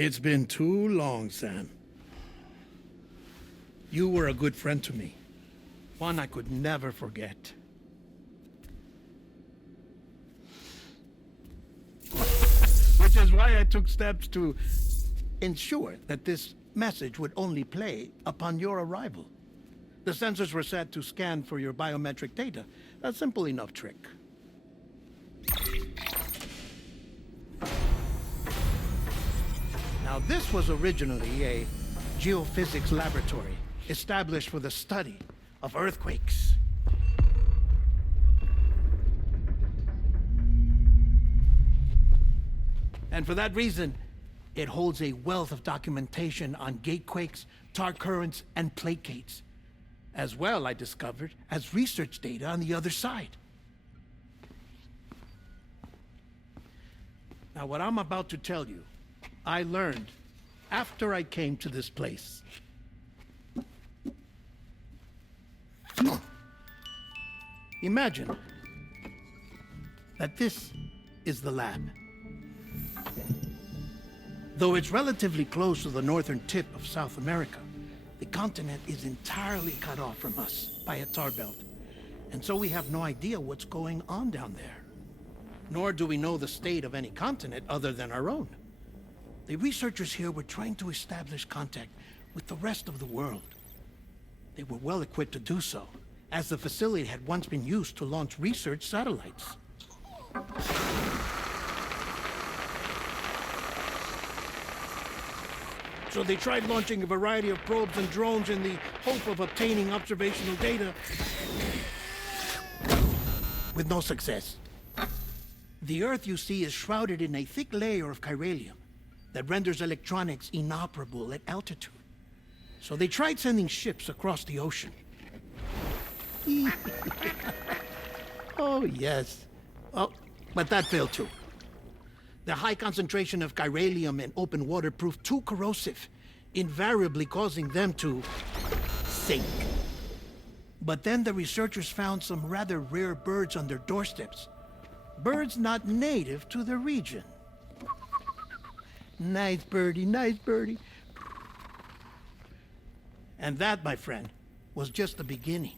It's been too long, Sam. You were a good friend to me. One I could never forget. Which is why I took steps to ensure that this message would only play upon your arrival. The sensors were set to scan for your biometric data. A simple enough trick. Now, this was originally a geophysics laboratory established for the study of earthquakes. And for that reason, it holds a wealth of documentation on gatequakes, tar currents, and placates. As well, I discovered, as research data on the other side. Now, what I'm about to tell you, I learned after I came to this place. Imagine that this is the lab. Though it's relatively close to the northern tip of South America, the continent is entirely cut off from us by a tar belt. And so we have no idea what's going on down there. Nor do we know the state of any continent other than our own. The researchers here were trying to establish contact with the rest of the world. They were well equipped to do so, as the facility had once been used to launch research satellites. So they tried launching a variety of probes and drones in the hope of obtaining observational data, with no success. The Earth, you see, is shrouded in a thick layer of chiralium that renders electronics inoperable at altitude. So they tried sending ships across the ocean. Oh, yes. Oh, but that failed too. The high concentration of chiralium in open water proved too corrosive, invariably causing them to sink. But then the researchers found some rather rare birds on their doorsteps. Birds not native to the region. Nice birdie, nice birdie. And that, my friend, was just the beginning.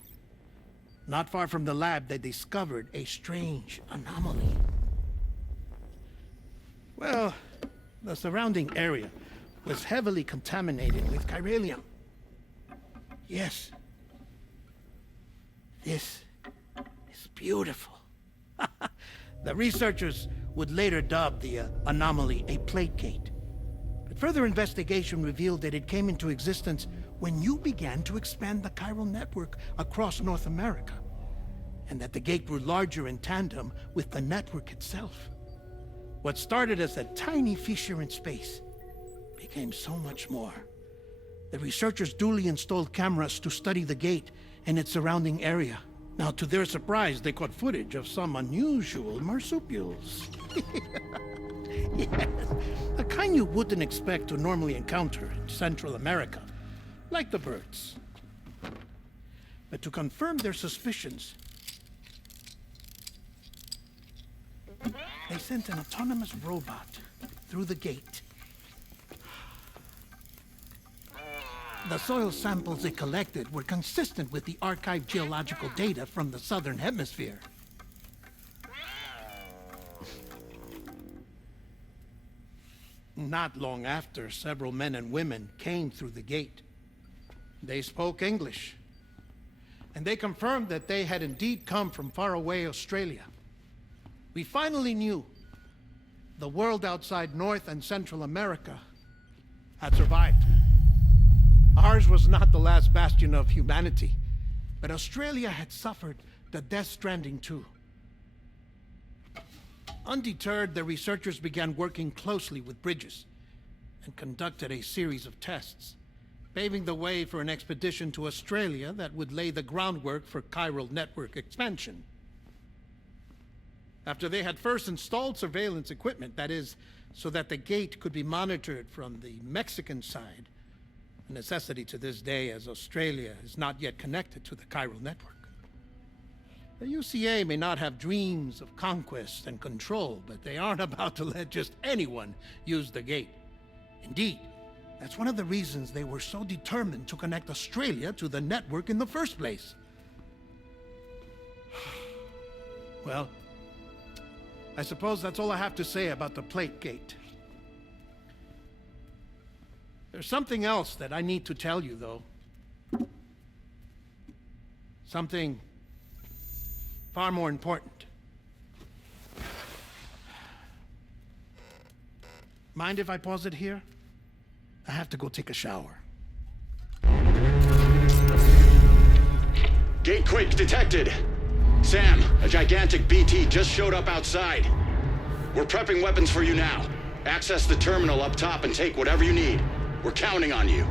Not far from the lab, they discovered a strange anomaly. Well, the surrounding area was heavily contaminated with chiralium. Yes. This is beautiful. The researchers would later dub the anomaly a plate gate. But further investigation revealed that it came into existence when you began to expand the chiral network across North America, and that the gate grew larger in tandem with the network itself. What started as a tiny fissure in space became so much more. The researchers duly installed cameras to study the gate and its surrounding area. Now, to their surprise, they caught footage of some unusual marsupials. Yes, the kind you wouldn't expect to normally encounter in Central America, like the birds. But to confirm their suspicions, they sent an autonomous robot through the gate. The soil samples it collected were consistent with the archived geological data from the southern hemisphere. Not long after, several men and women came through the gate. They spoke English, and they confirmed that they had indeed come from faraway Australia. We finally knew the world outside North and Central America had survived. Ours was not the last bastion of humanity, but Australia had suffered the death stranding too. Undeterred, the researchers began working closely with Bridges and conducted a series of tests, paving the way for an expedition to Australia that would lay the groundwork for chiral network expansion. After they had first installed surveillance equipment, that is, so that the gate could be monitored from the Mexican side, a necessity to this day as Australia is not yet connected to the chiral network. The UCA may not have dreams of conquest and control, but they aren't about to let just anyone use the gate. Indeed, that's one of the reasons they were so determined to connect Australia to the network in the first place. Well, I suppose that's all I have to say about the plate gate. There's something else that I need to tell you, though. Something far more important. Mind if I pause it here? I have to go take a shower. Gate quake detected. Sam, a gigantic BT just showed up outside. We're prepping weapons for you now. Access the terminal up top and take whatever you need. We're counting on you.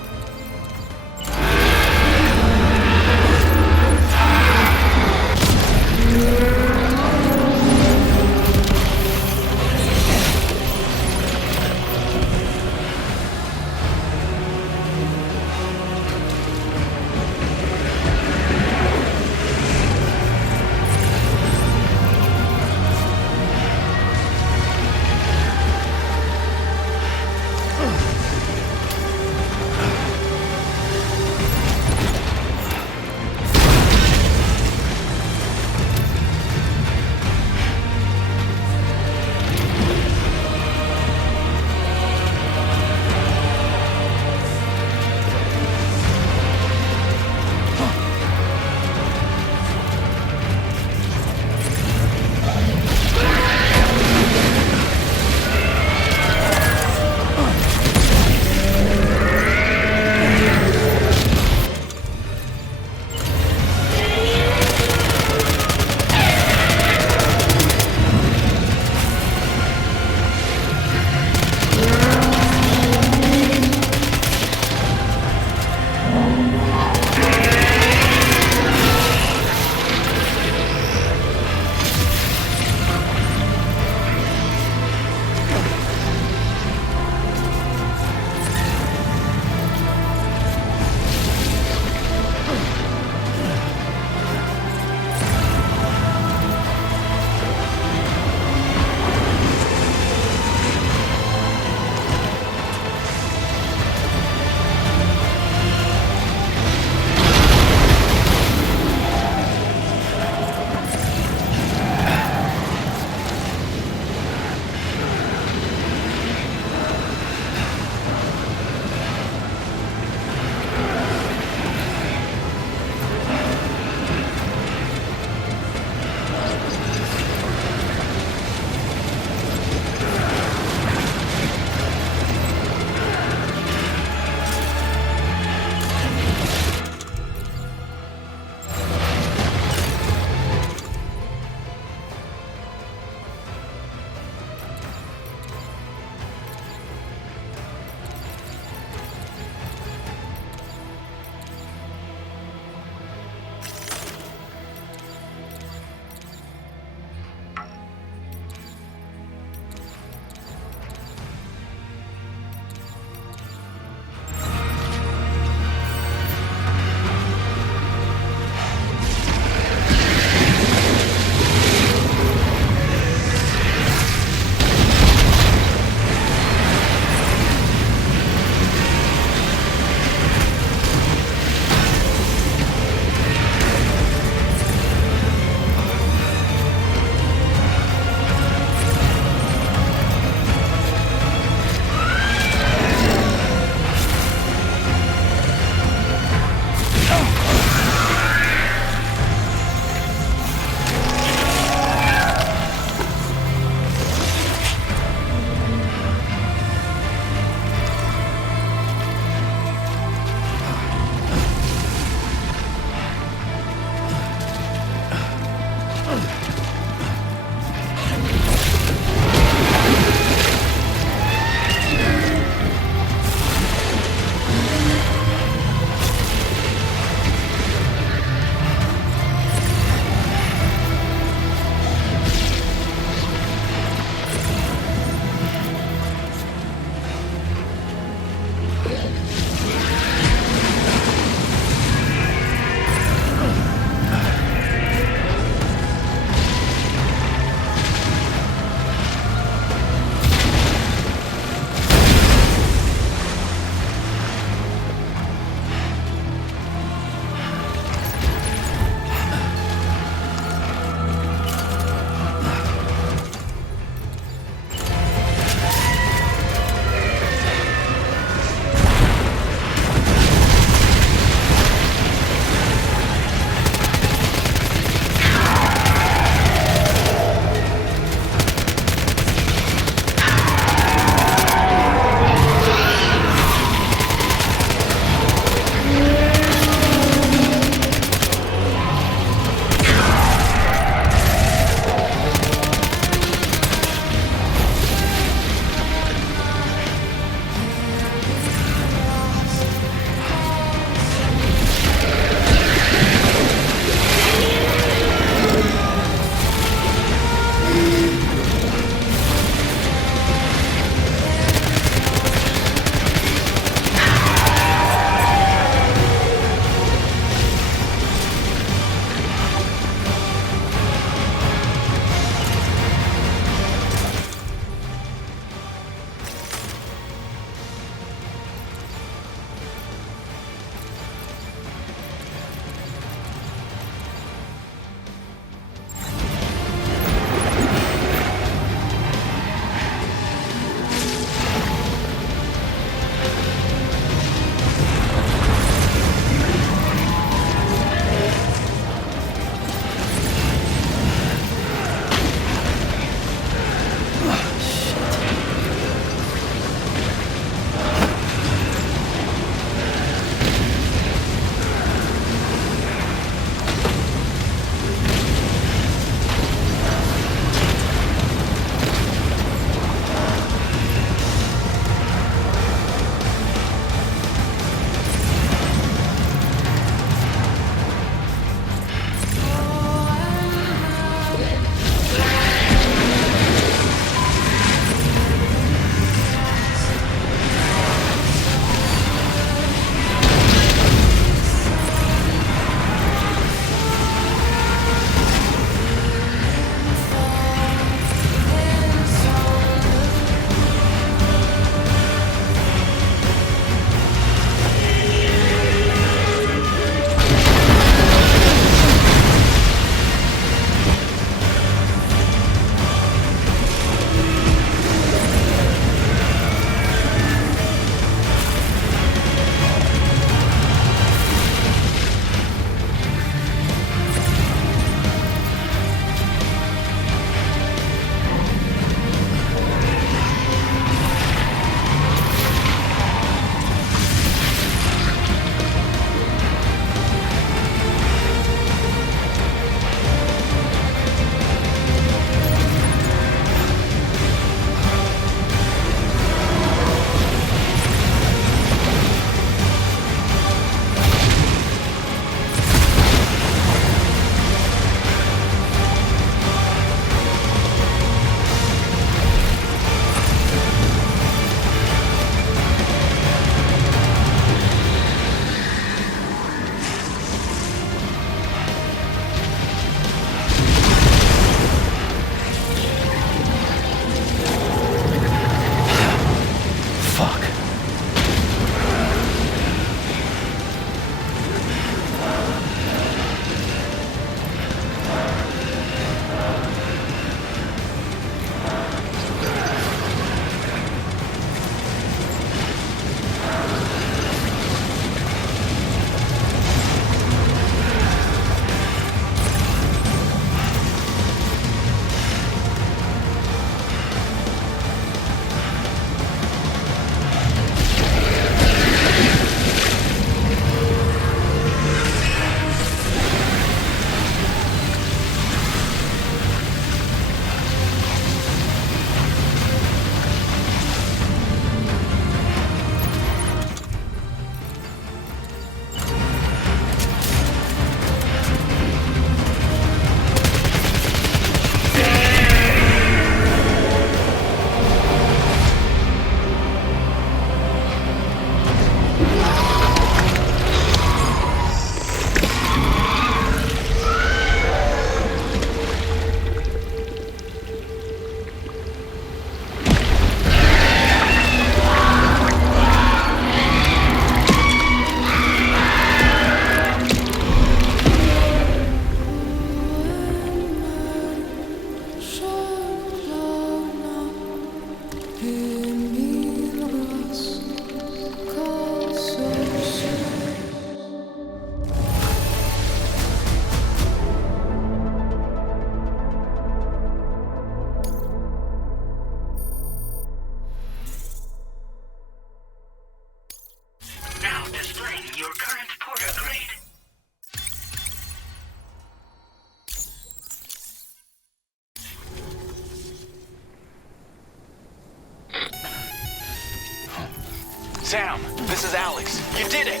Sam, this is Alex. You did it!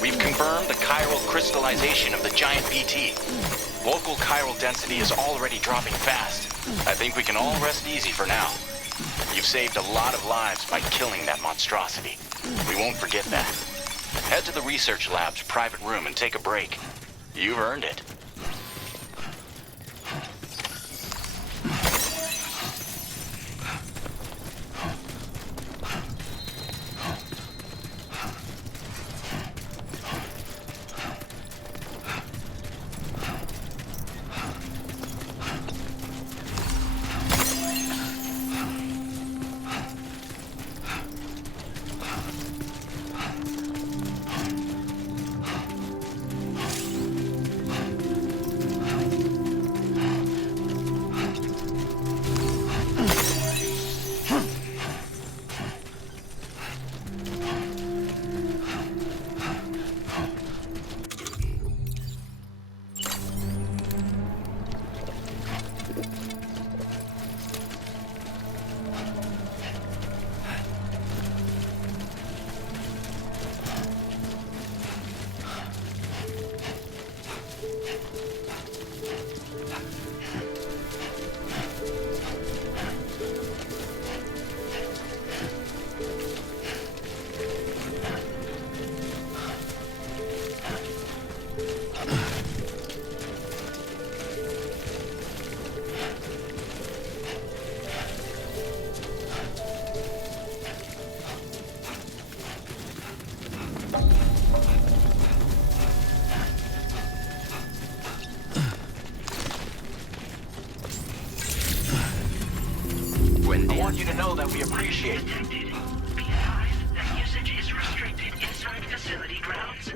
We've confirmed the chiral crystallization of the giant BT. Local chiral density is already dropping fast. I think we can all rest easy for now. You've saved a lot of lives by killing that monstrosity. We won't forget that. Head to the research lab's private room and take a break. You've earned it. I want you to know that we appreciate it. Detected. Be advised that usage is restricted inside facility grounds.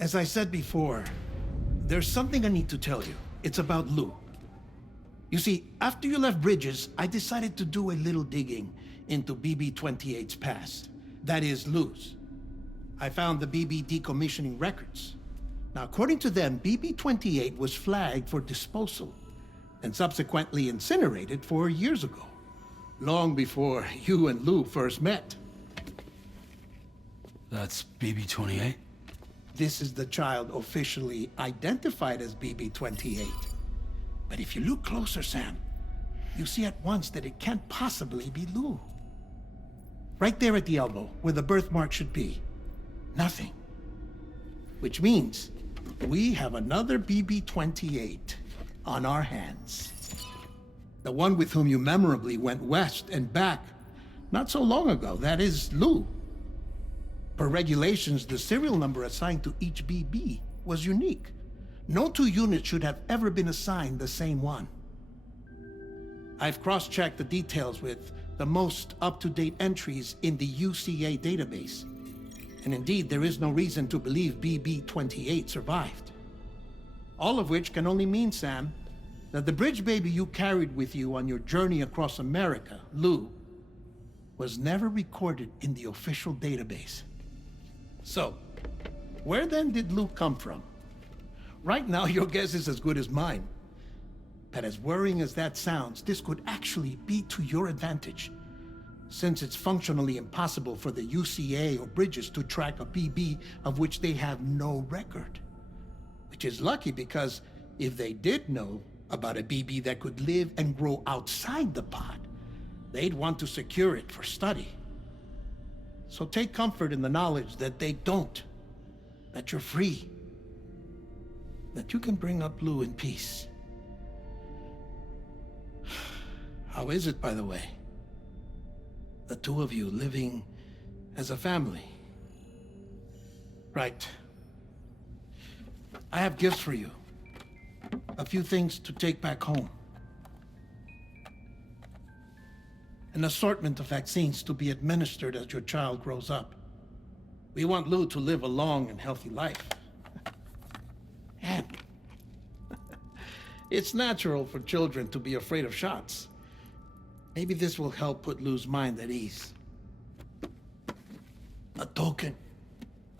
As I said before, there's something I need to tell you. It's about Lou. You see, after you left Bridges, I decided to do a little digging into BB-28's past. That is, Lou's. I found the BB decommissioning records. Now, according to them, BB-28 was flagged for disposal and subsequently incinerated 4 years ago, long before you and Lou first met. That's BB-28? This is the child officially identified as BB-28. But if you look closer, Sam, you see at once that it can't possibly be Lou. Right there at the elbow, where the birthmark should be. Nothing. Which means we have another BB-28 on our hands. The one with whom you memorably went west and back not so long ago, that is Lou. Per regulations, the serial number assigned to each BB was unique. No two units should have ever been assigned the same one. I've cross-checked the details with the most up-to-date entries in the UCA database. And indeed, there is no reason to believe BB-28 survived. All of which can only mean, Sam, that the bridge baby you carried with you on your journey across America, Lou, was never recorded in the official database. So, where then did Lou come from? Right now, your guess is as good as mine. But as worrying as that sounds, this could actually be to your advantage, since it's functionally impossible for the UCA or Bridges to track a BB of which they have no record. Which is lucky, because if they did know about a BB that could live and grow outside the pod, they'd want to secure it for study. So take comfort in the knowledge that they don't. That you're free. That you can bring up Lou in peace. How is it, by the way? The two of you living as a family. Right. I have gifts for you. A few things to take back home. An assortment of vaccines to be administered as your child grows up. We want Lou to live a long and healthy life. And it's natural for children to be afraid of shots. Maybe this will help put Lou's mind at ease. A token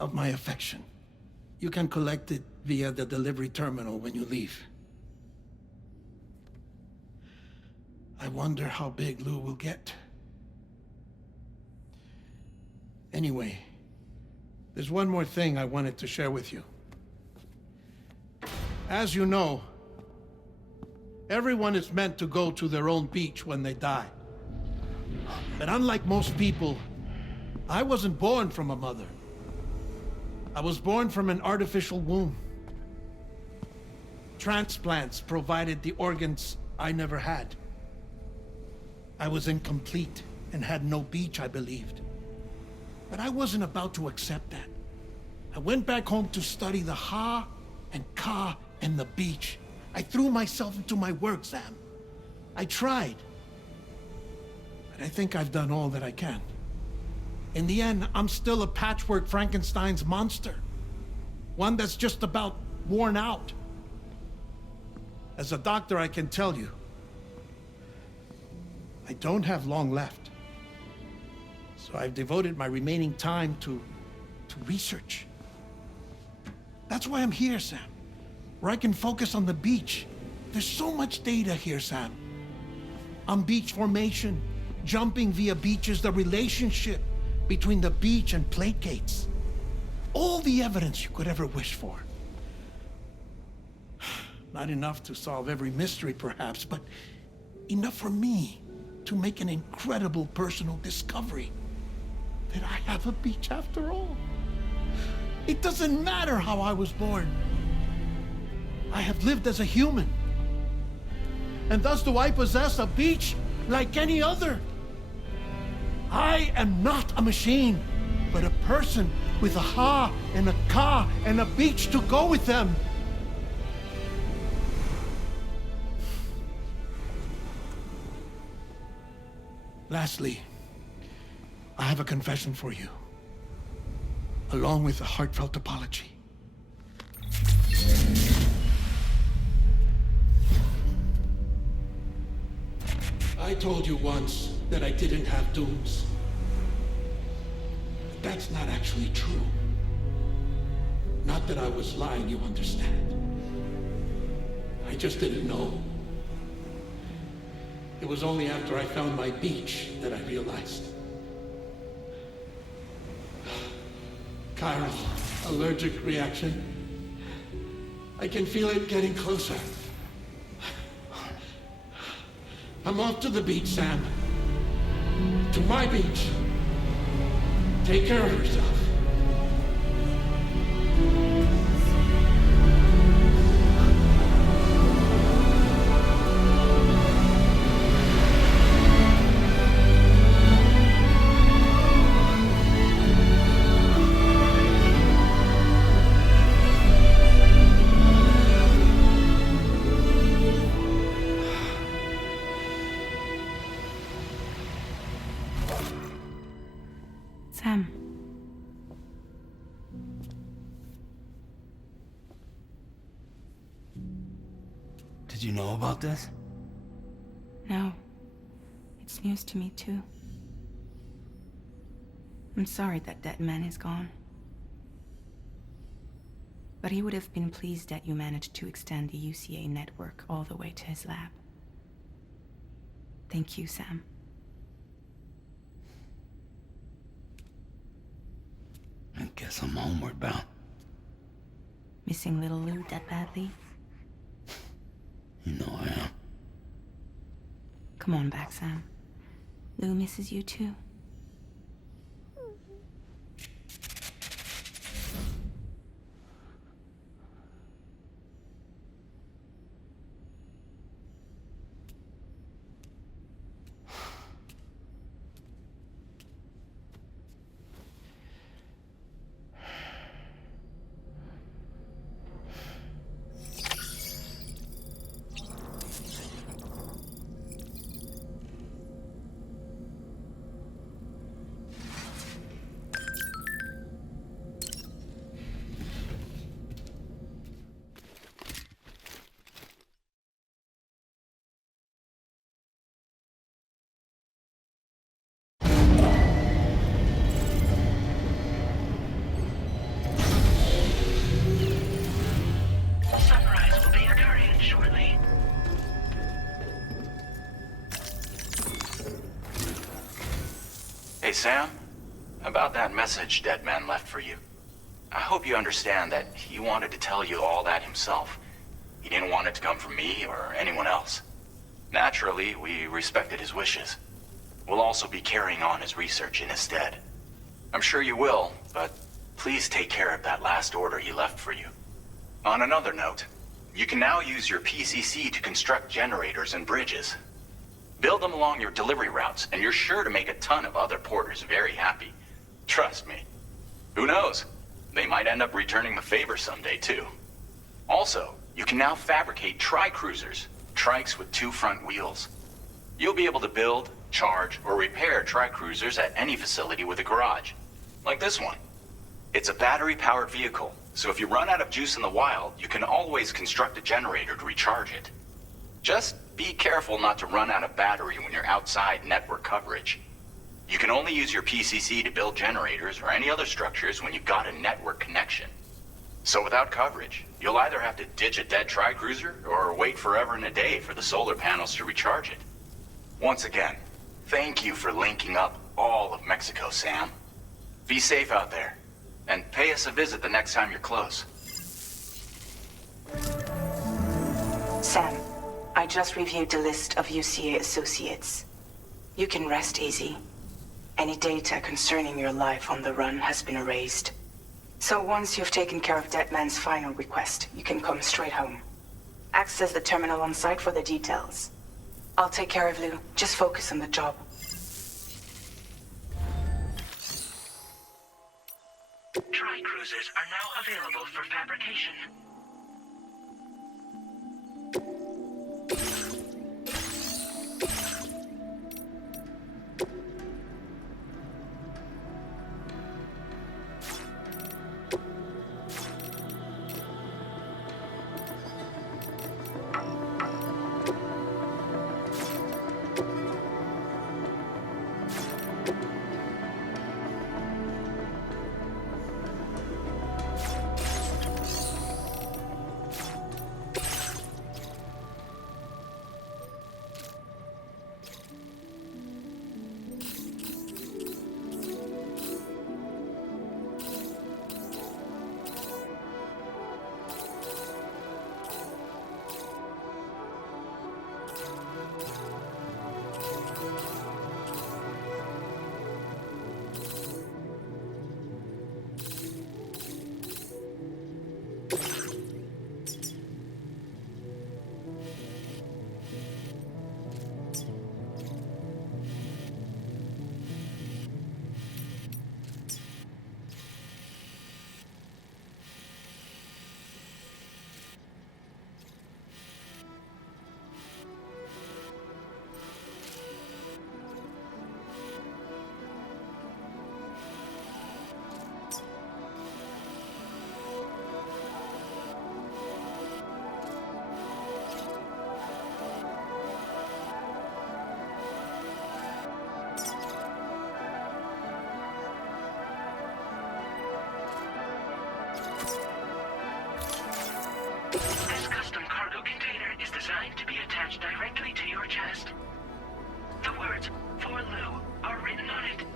of my affection. You can collect it via the delivery terminal when you leave. I wonder how big Lou will get. Anyway, there's one more thing I wanted to share with you. As you know, everyone is meant to go to their own beach when they die. But unlike most people, I wasn't born from a mother. I was born from an artificial womb. Transplants provided the organs I never had. I was incomplete and had no beach, I believed. But I wasn't about to accept that. I went back home to study the Ha and Ka and the beach. I threw myself into my work, Sam. I tried. But I think I've done all that I can. In the end, I'm still a patchwork Frankenstein's monster. One that's just about worn out. As a doctor, I can tell you, I don't have long left. So I've devoted my remaining time to research. That's why I'm here, Sam. Where I can focus on the beach. There's so much data here, Sam. On beach formation, jumping via beaches, the relationship between the beach and plate gates. All the evidence you could ever wish for. Not enough to solve every mystery, perhaps, but enough for me to make an incredible personal discovery that I have a beach after all. It doesn't matter how I was born. I have lived as a human. And thus do I possess a beach like any other. I am not a machine, but a person with a Ha and a Ka and a beach to go with them. Lastly, I have a confession for you, along with a heartfelt apology. I told you once that I didn't have dooms. But that's not actually true. Not that I was lying, you understand. I just didn't know. It was only after I found my beach that I realized. Chiral allergic reaction. I can feel it getting closer. I'm off to the beach, Sam. To my beach. Take care of yourself. Sam. Did you know about this? No. It's news to me, too. I'm sorry that that man is gone. But he would have been pleased that you managed to extend the UCA network all the way to his lab. Thank you, Sam. I guess I'm homeward bound. Missing little Lou that badly? You know I am. Come on back, Sam. Lou misses you too. Sam, about that message Deadman left for you. I hope you understand that he wanted to tell you all that himself. He didn't want it to come from me or anyone else. Naturally, we respected his wishes. We'll also be carrying on his research in his stead. I'm sure you will, but please take care of that last order he left for you. On another note, you can now use your PCC to construct generators and bridges. Build them along your delivery routes, and you're sure to make a ton of other porters very happy. Trust me. Who knows? They might end up returning the favor someday, too. Also, you can now fabricate tri-cruisers, trikes with 2 front wheels. You'll be able to build, charge, or repair tri-cruisers at any facility with a garage, like this one. It's a battery-powered vehicle, so if you run out of juice in the wild, you can always construct a generator to recharge it. Just be careful not to run out of battery when you're outside network coverage. You can only use your PCC to build generators or any other structures when you've got a network connection. So without coverage, you'll either have to ditch a dead tri-cruiser or wait forever and a day for the solar panels to recharge it. Once again, thank you for linking up all of Mexico, Sam. Be safe out there, and pay us a visit the next time you're close. Sam, I just reviewed the list of UCA associates. You can rest easy. Any data concerning your life on the run has been erased. So once you've taken care of Deadman's final request, you can come straight home. Access the terminal on site for the details. I'll take care of Lou. Just focus on the job. Tri-cruisers are now available for fabrication. This custom cargo container is designed to be attached directly to your chest. The words, "For Lou," are written on it.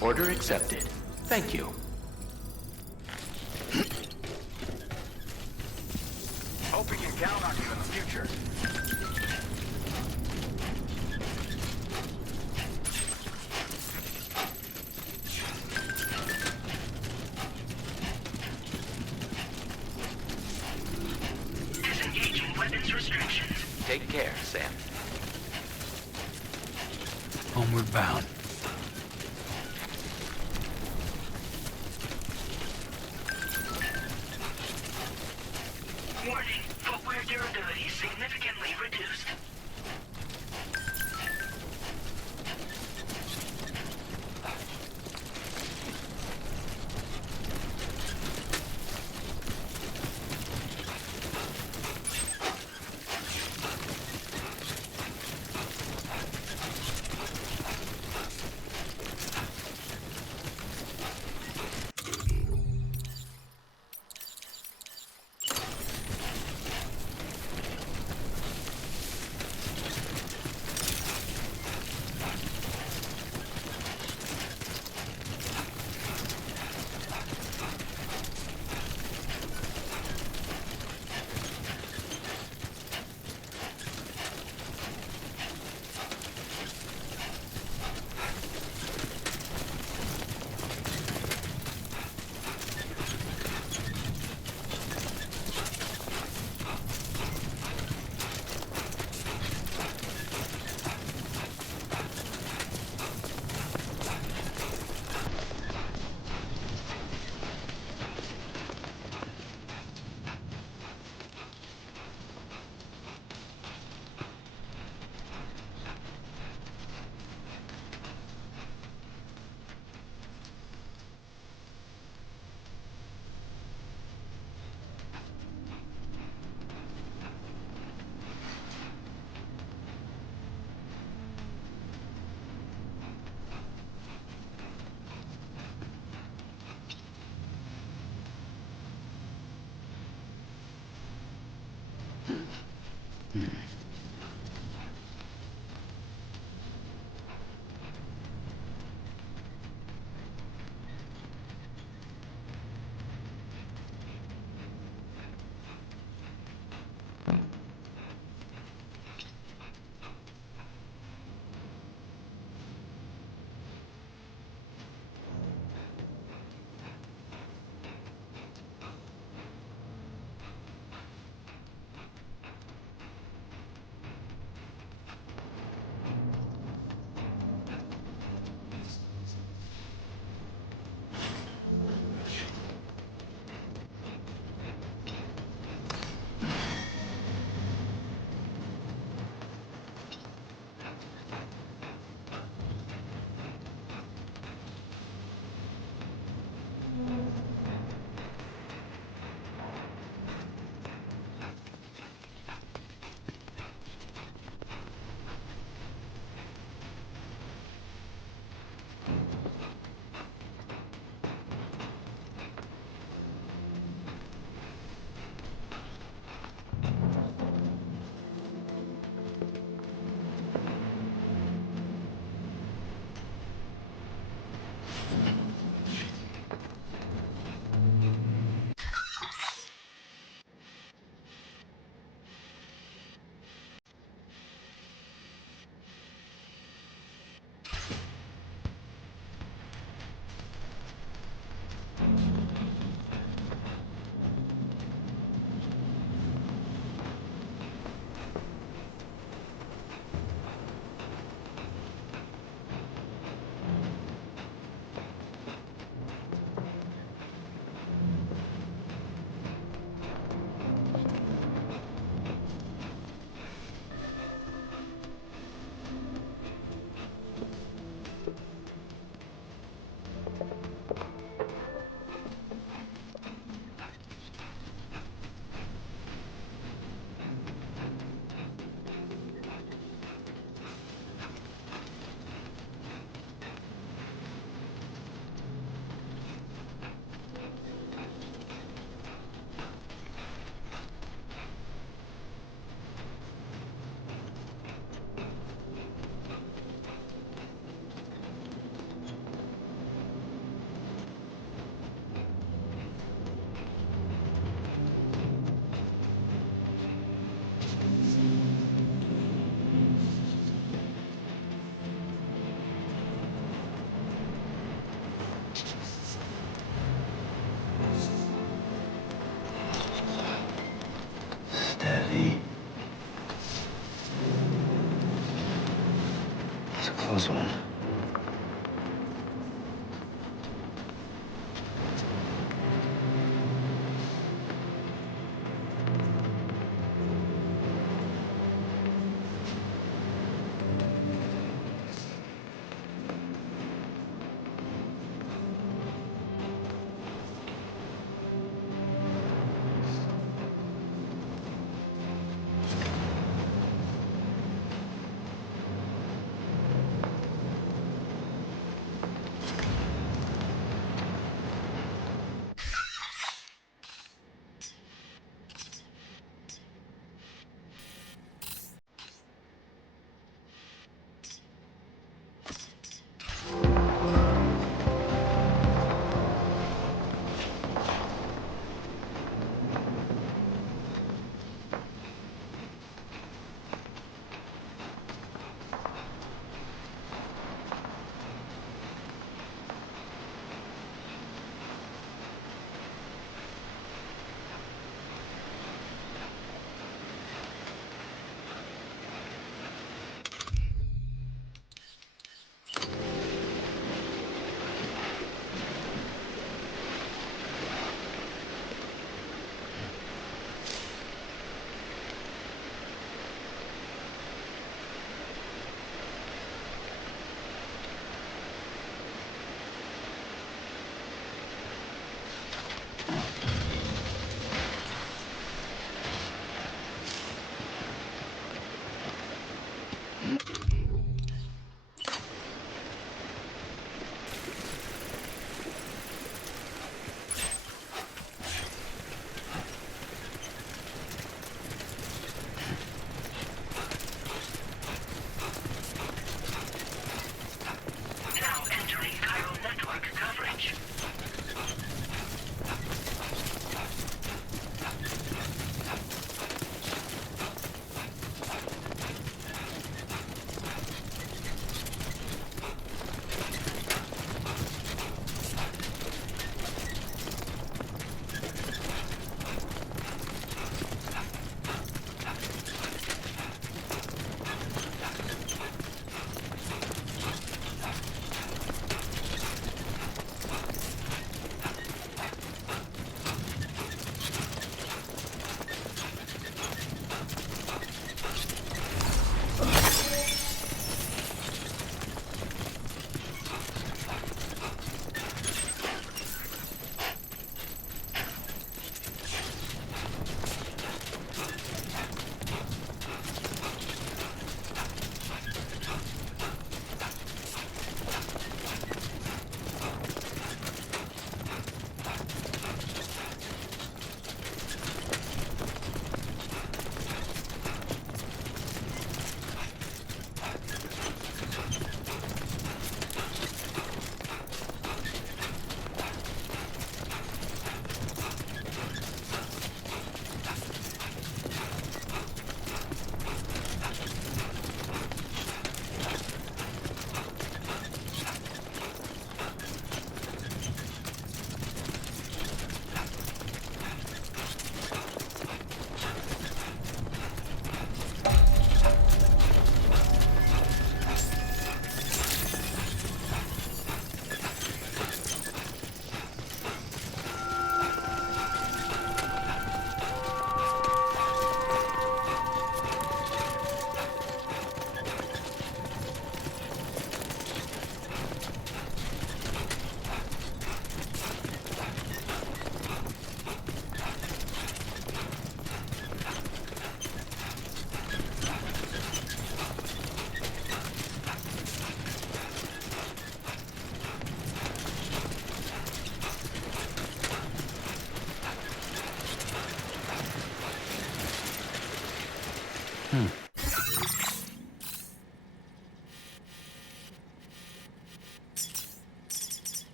Order accepted. Thank you. Hope we can count on you in the future. Take care, Sam. Homeward bound. Warning, footwear durability significantly reduced.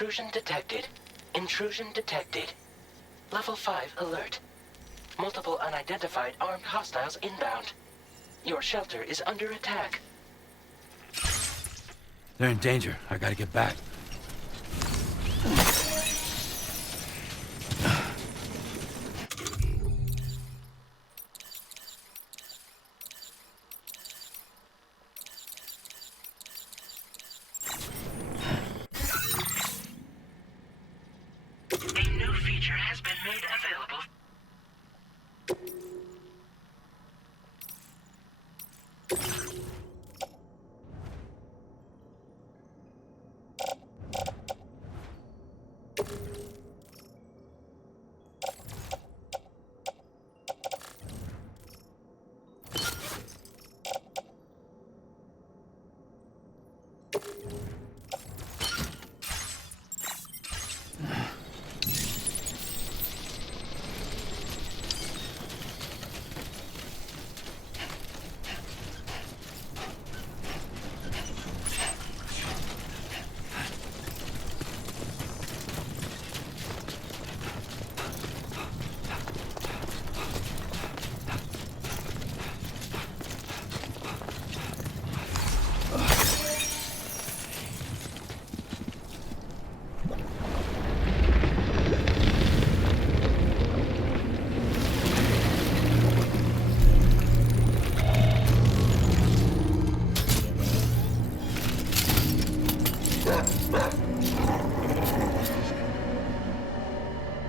Intrusion detected. Intrusion detected. Level 5 alert. Multiple unidentified armed hostiles inbound. Your shelter is under attack. They're in danger. I gotta get back. A new feature has been made available.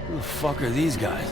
Who the fuck are these guys?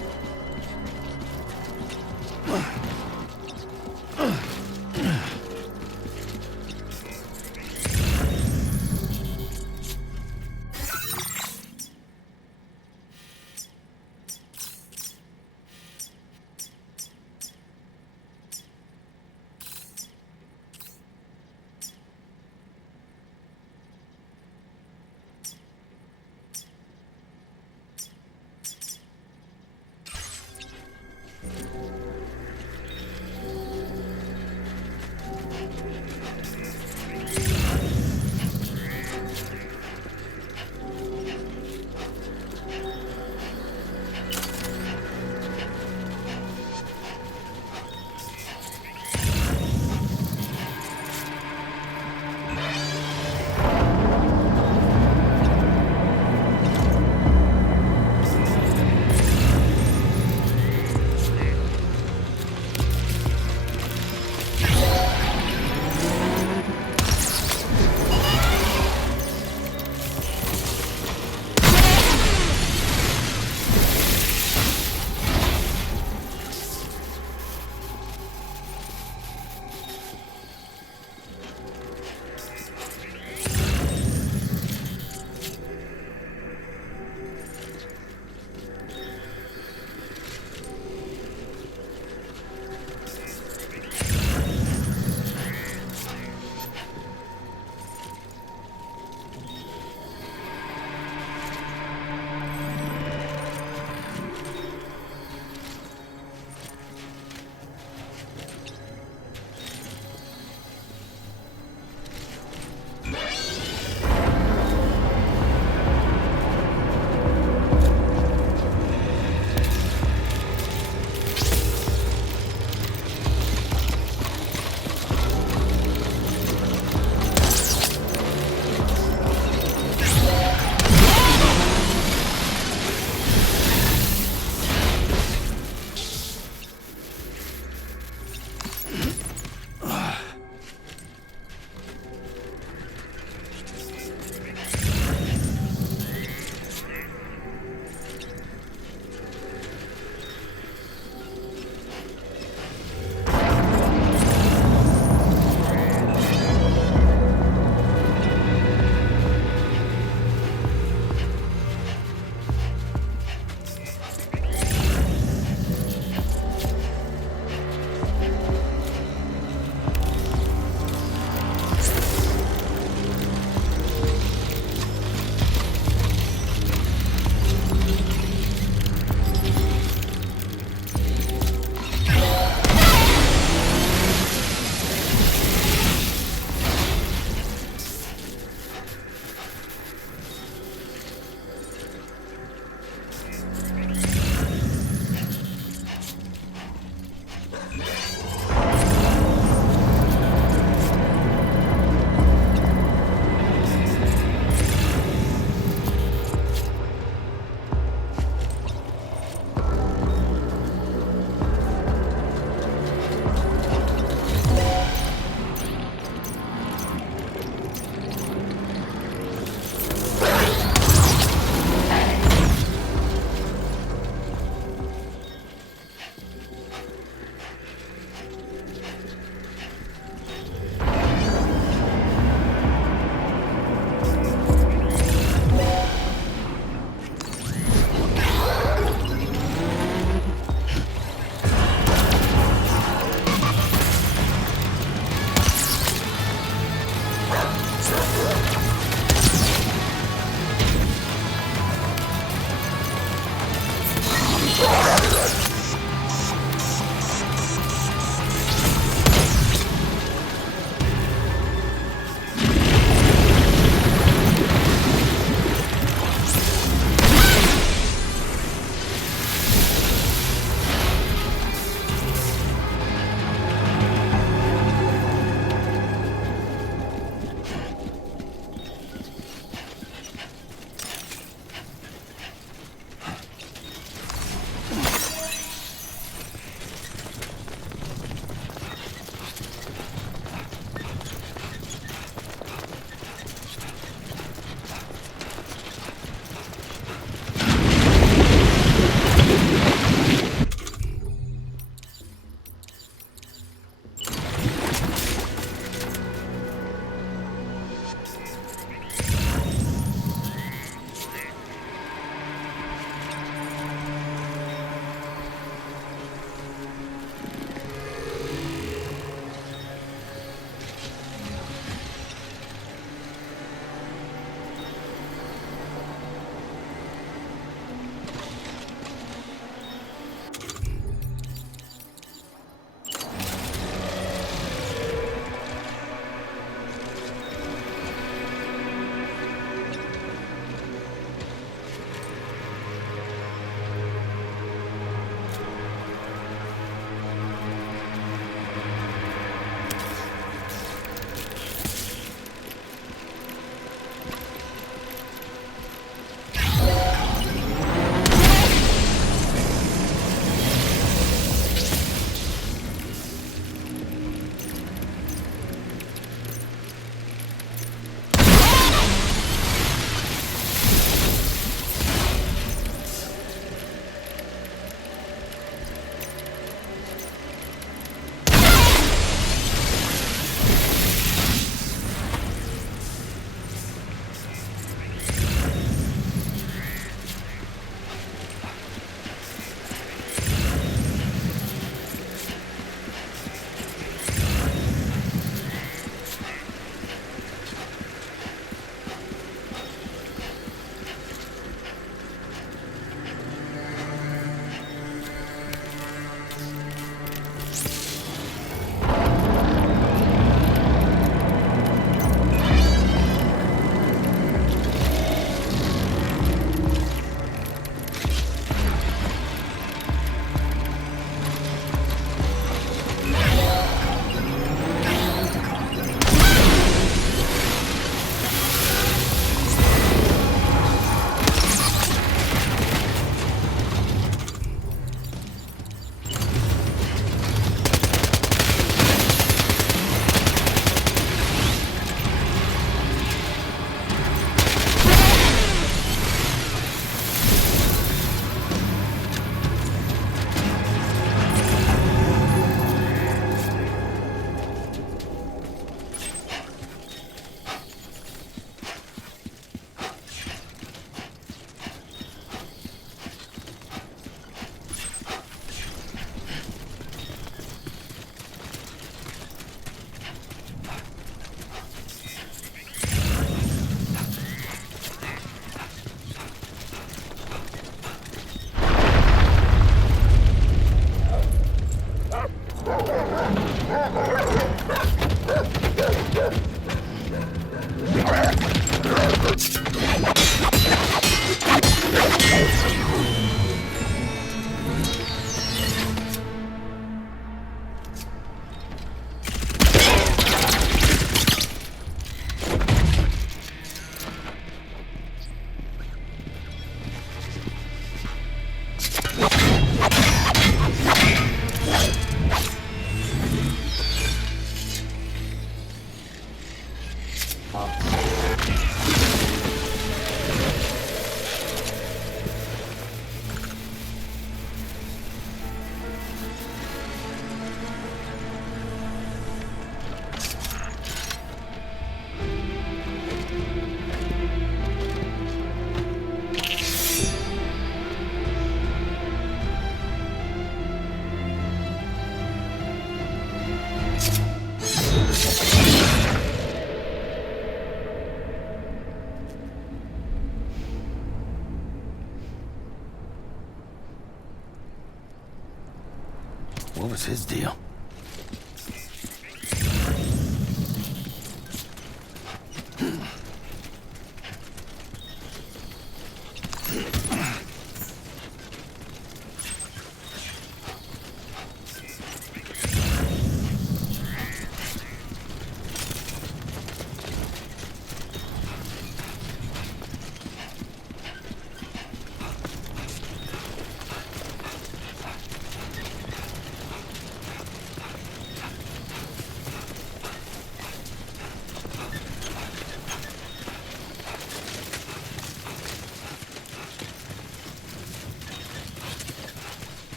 What was his deal?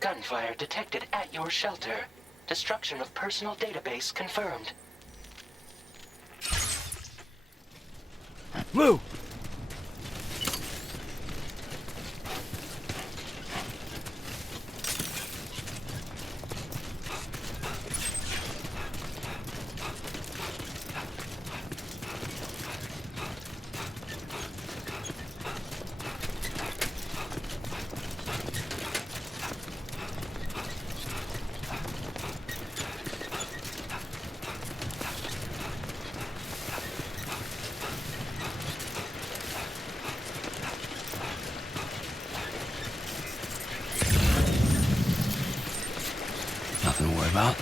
Gunfire detected at your shelter. Destruction of personal database confirmed. Lou! Nothing to worry about.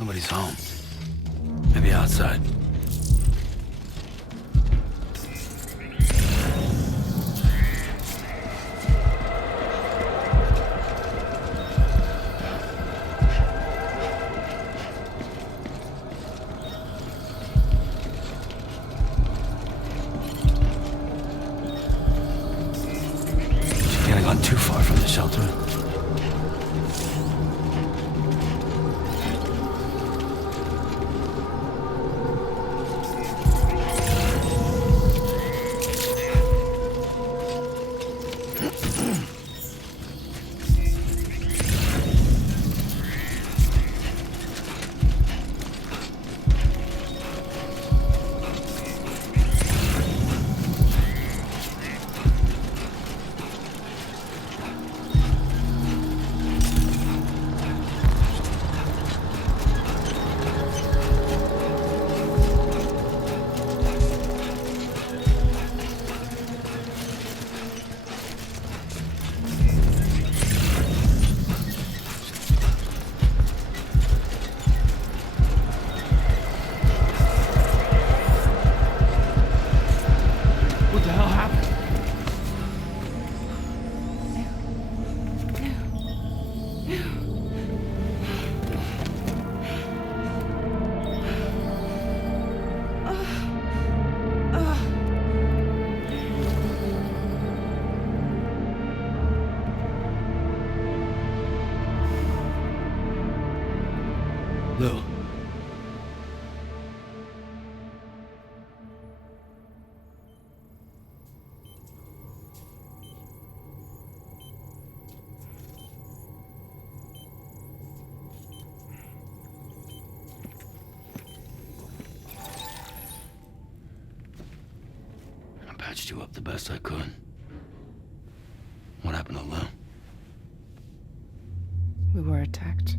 Nobody's home. Maybe outside. Not too far from the shelter. Lou. I patched you up the best I could. What happened to Lou? We were attacked.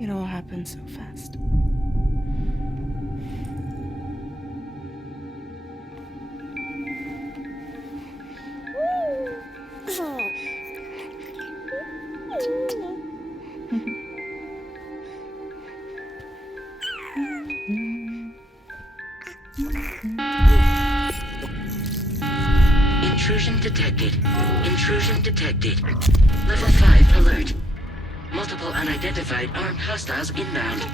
It all happened so fast. Intrusion detected. Intrusion detected. Level 5 alert. Multiple unidentified armed hostiles inbound.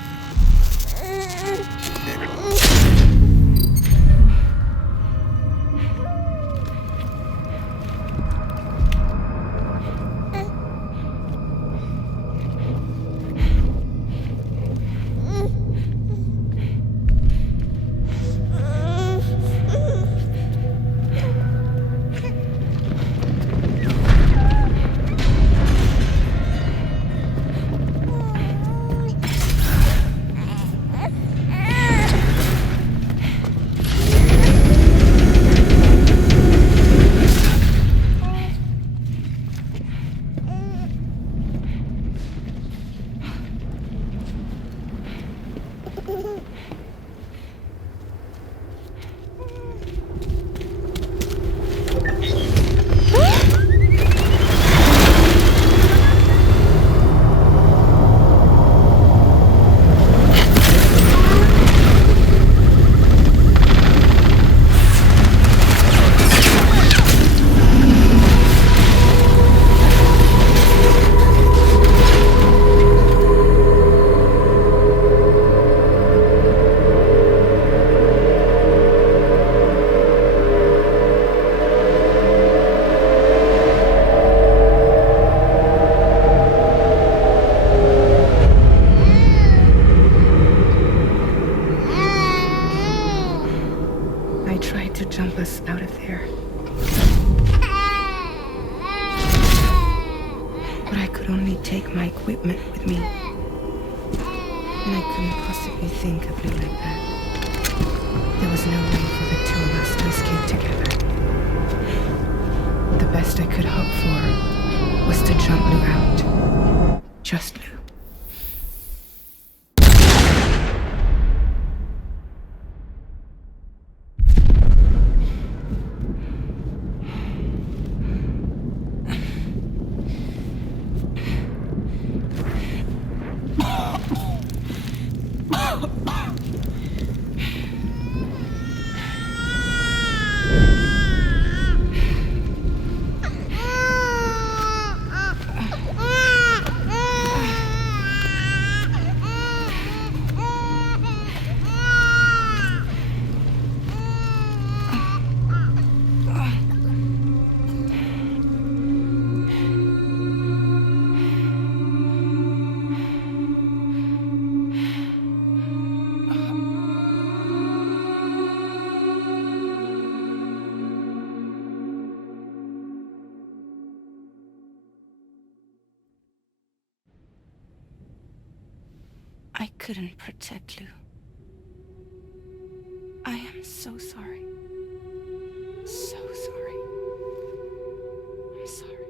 I tried to jump us out of there. But I could only take my equipment with me. And I couldn't possibly think of Lou like that. There was no way for the two of us to escape together. The best I could hope for was to jump Lou out. Just Lou. couldn't protect Lou. I am so sorry. So sorry. I'm sorry.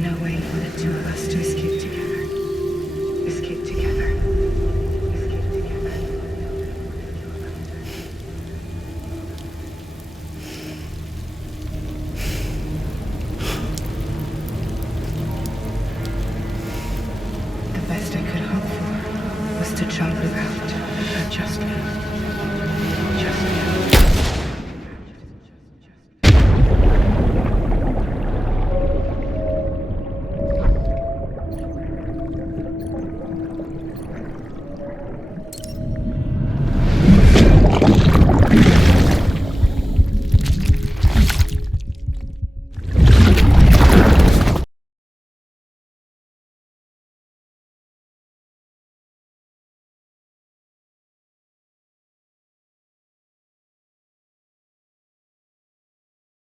no way for the two of us to escape together. Escape together. Escape together. The best I could hope for was to jump without just me.